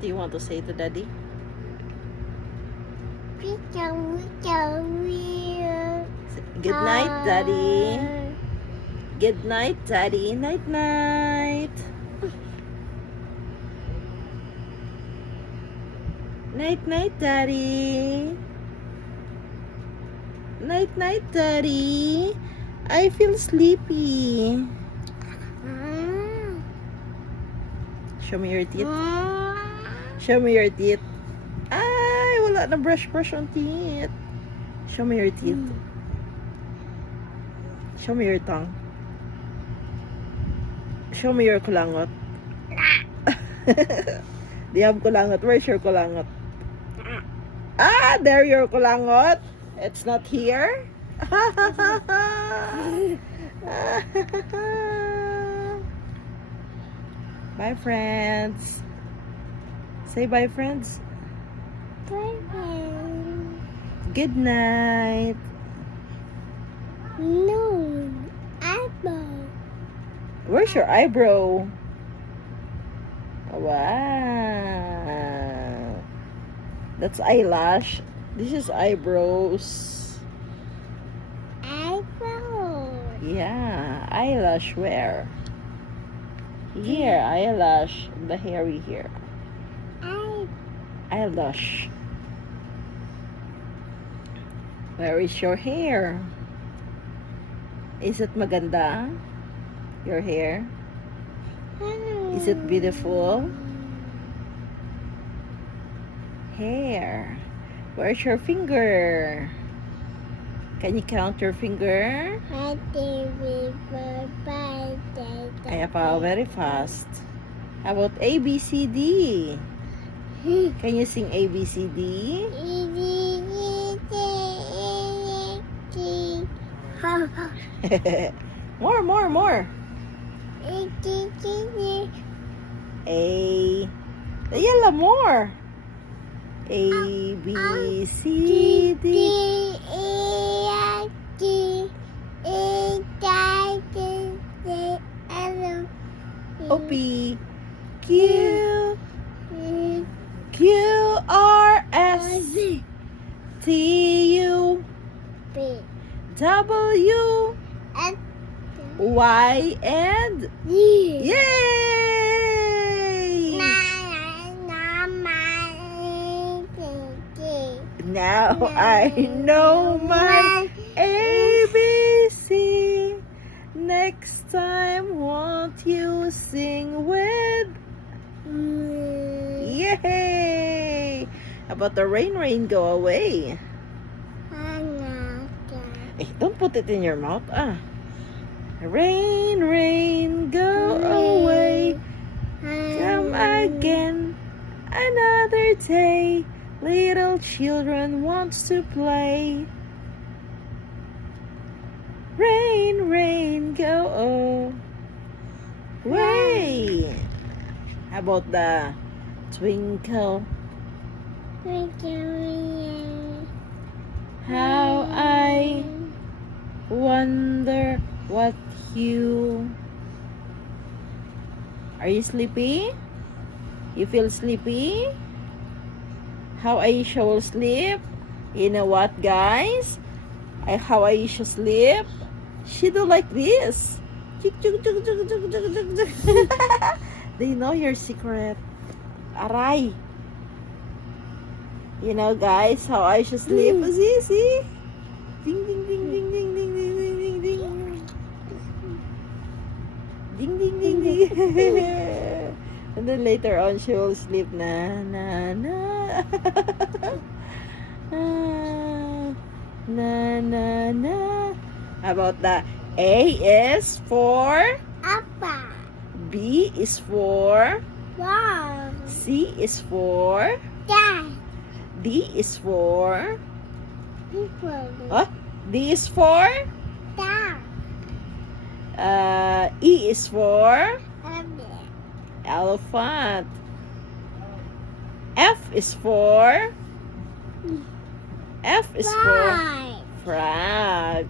What do you want to say to Daddy? Good night, Daddy. Good night, Daddy. Night, night. Night, night, Daddy. Night, night, Daddy. I feel sleepy. Show me your teeth. Show me your teeth. Ay, wala na brush on teeth. Show me your teeth. Show me your tongue. Show me your kulangot. Do you have kulangot? Where's your kulangot? Ah, there your kulangot. It's not here. Bye, friends. Say bye, friends. Good night. No, eyebrow. Where's your eyebrow? Wow. That's eyelash. This is eyebrows. Eyebrow. Yeah, eyelash where? Here, eyelash. The hairy here. Eyelash. Where is your hair? Is it maganda? Your hair? Is it beautiful? Hair. Where's your finger? Can you count your finger? I follow very fast. How about A, B, C, D? Can you sing A, B, C, D? More. A. Yalla, more. A, B, C, D. O, P, Q, Q, R, S, T, U, W, Y, and yay! Now I know my ABC. Next time, won't you sing with? Yay! How about the rain, go away? Hey, don't put it in your mouth. Rain, go away. Come again another day. Little children wants to play. Rain, go away. How about the twinkle? How I wonder what you... Are you sleepy? You feel sleepy? How Aisha will sleep? You know what, guys? How Aisha sleep? She do like this. They know your secret. Aray. You know, guys, how Aisha sleep? See? Ding, ding, ding, ding, ding, ding, ding, ding, ding, ding. Ding, ding, ding, ding. And then later on, she will sleep na. Na. How about the A is for Appa. B is for Wow. C is for Dad. D is for People. D is for Dad. E is for Abby. elephant. F is for Bye. frog.